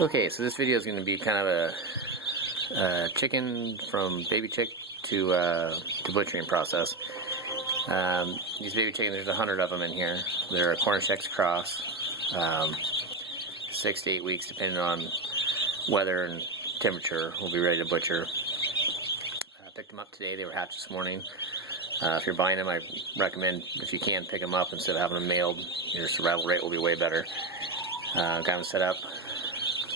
Okay, so this video is going to be kind of a chicken from baby chick to butchering process. These baby chickens, there's 100 of them in here. They're a Cornish X cross, 6 to 8 weeks depending on weather and temperature. We'll be ready to butcher. I picked them up today. They were hatched this morning. If you're buying them, I recommend, if you can, pick them up instead of having them mailed. Your survival rate will be way better. Got them set up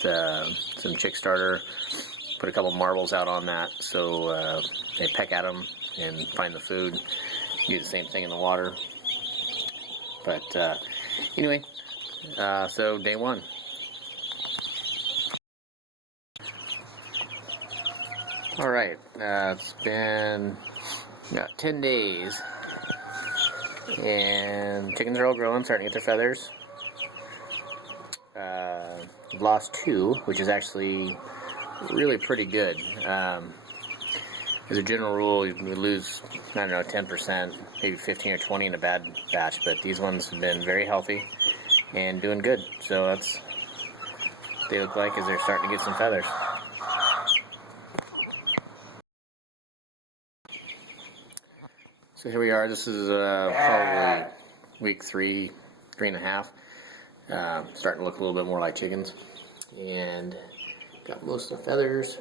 with some chick starter. Put a couple marbles out on that so they peck at them and find the food. Do the same thing in the water. But anyway, so day one. Alright, it's been about 10 days and chickens are all growing, starting to get their feathers. I've lost 2, which is actually really pretty good. As a general rule, we lose, I don't know, 10%, maybe 15 or 20 in a bad batch, but these ones have been very healthy and doing good. So that's what they look like as they're starting to get some feathers. So here we are. This is probably week 3, 3.5. Starting to look a little bit more like chickens. And got most of the feathers.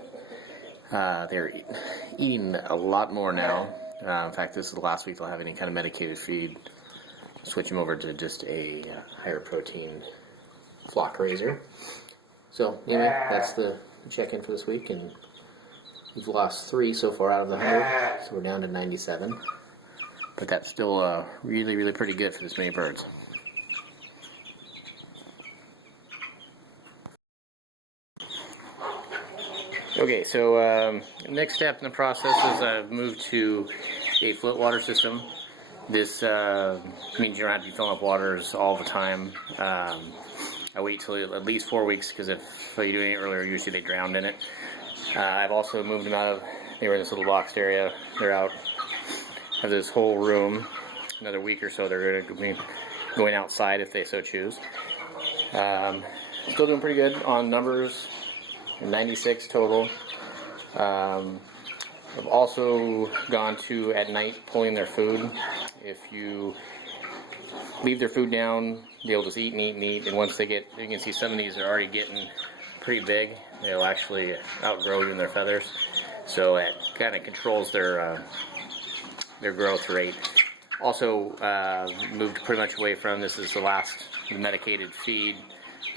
They're eating a lot more now. In fact, this is the last week they'll have any kind of medicated feed. Switch them over to just a higher protein flock raiser. So anyway, that's the check-in for this week, and we've lost 3 so far out of the 100, so we're down to 97. But that's still really, really pretty good for this many birds. Okay, so next step in the process is I've moved to a float water system. This means you don't have to be filling up waters all the time. I wait till at least 4 weeks because if you do it earlier, usually they drowned in it. I've also moved them out of, they were in this little boxed area. They're out of this whole room. Another week or so they're going to be going outside if they so choose. Still doing pretty good on numbers. 96 total. I've also gone to at night pulling their food. If you leave their food down, they'll just eat and eat and eat, and once they get, you can see some of these are already getting pretty big. They'll actually outgrow even their feathers, so it kind of controls their growth rate. Also moved pretty much away from, this is the last medicated feed,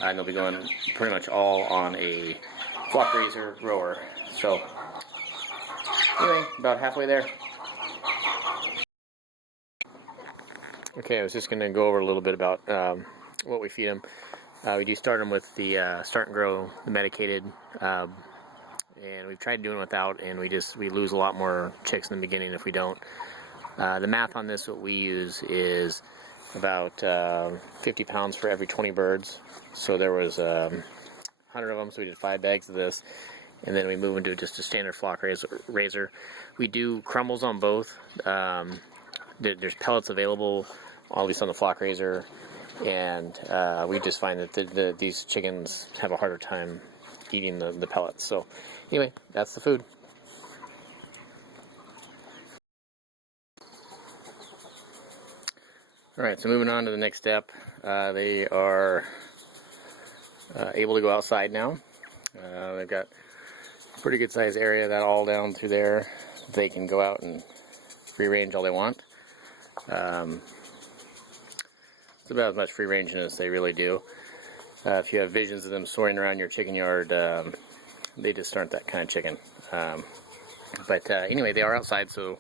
and they'll be going pretty much all on a flock raiser grower. So anyway, about halfway there. Okay, I was just going to go over a little bit about what we feed them. We do start them with the Start and Grow, the medicated, and we've tried doing without, and we lose a lot more chicks in the beginning if we don't. The math on this, what we use is about 50 pounds for every 20 birds. So there was 100 of them, so we did 5 bags of this, and then we move into just a standard flock raiser. We do crumbles on both. There's pellets available, at least on the flock raiser, and we just find that these chickens have a harder time eating the pellets. So anyway, that's the food. Alright, so moving on to the next step. They are able to go outside now. They've got a pretty good sized area, that all down through there. They can go out and free range all they want. It's about as much free ranging as they really do. If you have visions of them soaring around your chicken yard, they just aren't that kind of chicken. But anyway, they are outside, so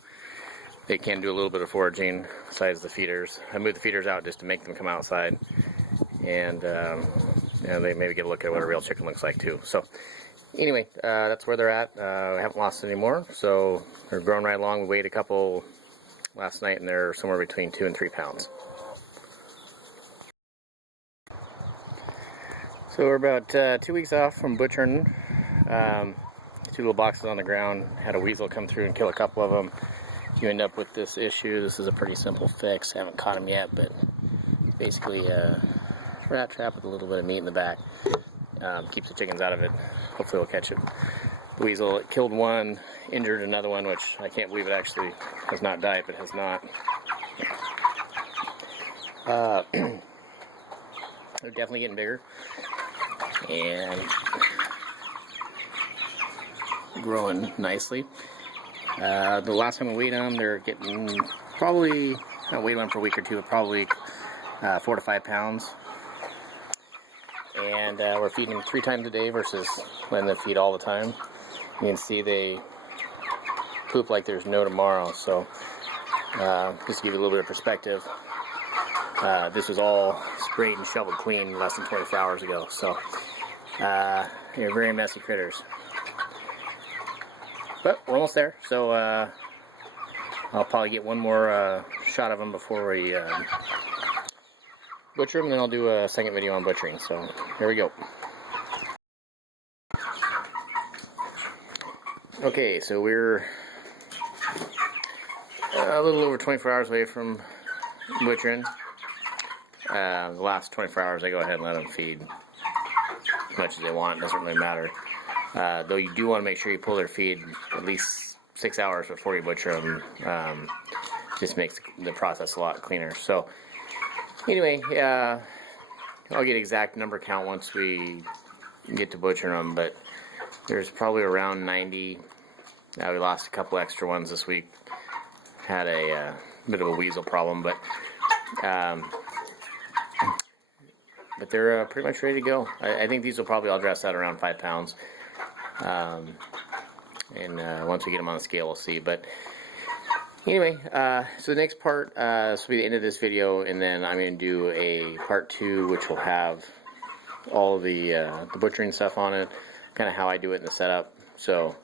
they can do a little bit of foraging besides the feeders. I moved the feeders out just to make them come outside, and they maybe get a look at what a real chicken looks like too. So anyway, that's where they're at. I haven't lost any more, so they're growing right along. We weighed a couple last night, and they're somewhere between 2 and 3 pounds. So we're about 2 weeks off from butchering. 2 little boxes on the ground. Had a weasel come through and kill a couple of them. You end up with this issue. This is a pretty simple fix. I haven't caught them yet, but basically rat trap with a little bit of meat in the back. Keeps the chickens out of it. Hopefully we'll catch it. The weasel, it killed one, injured another one, which I can't believe it actually has not died, but has not. They're definitely getting bigger and growing nicely. The last time we weighed them, they're getting probably, I weighed one for a week or two, but probably 4 to 5 pounds. And we're feeding them 3 times a day versus letting them feed all the time. You can see they poop like there's no tomorrow. So just to give you a little bit of perspective, this was all sprayed and shoveled clean less than 24 hours ago. So they're very messy critters. But we're almost there. So I'll probably get one more shot of them before we butcher them, and then I'll do a second video on butchering. So here we go. Okay, so we're a little over 24 hours away from butchering. The last 24 hours I go ahead and let them feed as much as they want. It doesn't really matter. Though you do want to make sure you pull their feed at least 6 hours before you butcher them. Just makes the process a lot cleaner. So anyway, I'll get exact number count once we get to butchering them, but there's probably around 90. We lost a couple extra ones this week. Had a bit of a weasel problem, but they're pretty much ready to go. I think these will probably all dress out around 5 pounds. And once we get them on the scale, we'll see. But anyway, so the next part, this will be the end of this video, and then I'm going to do a part 2, which will have all the butchering stuff on it, kind of how I do it in the setup. So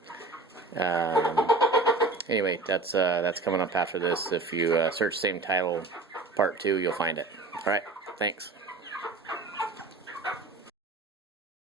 anyway, that's coming up after this. If you search same title, part 2, you'll find it. All right, thanks.